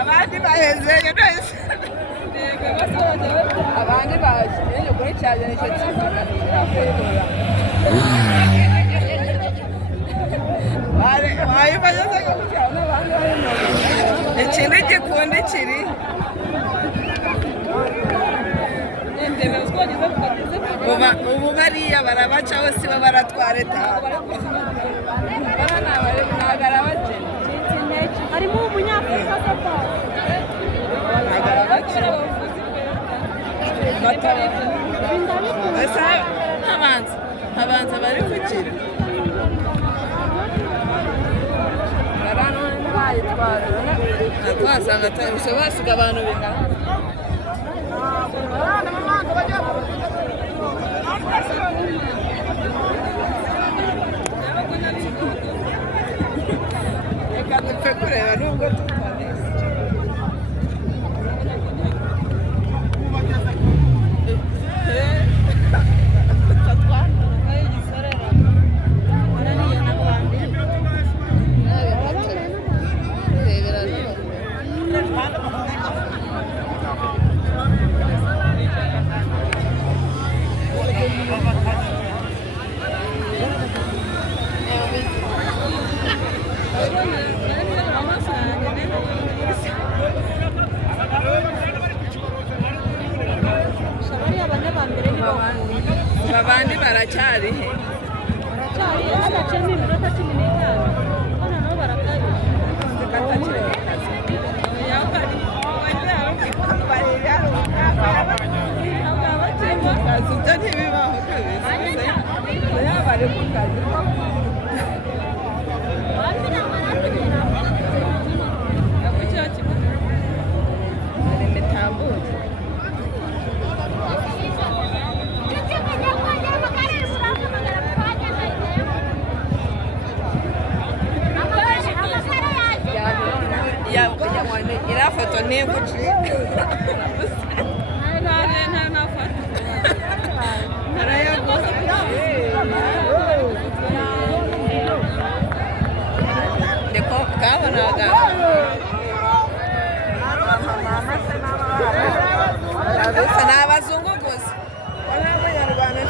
abandi bahezeye neza abandi baje kuri cyane nicyo cyane wayibaza ko cyane abandi bari ikindi gikundi kiri ubu bariya barabaca bose baratwara etaje harimo umunyafurika habanza bari gukira twasanga basiga abantu bingana reka dupfe kureba nubwo tutaneze abandi baracyari he hagaciyemo iminota 15 hano nabo barakabije ibyo ntibibaho kabisa yaba ari ku kazi iriya foto ni iguci ndiko kabonaga gusa ni abazungu gusa n'abanyarwanda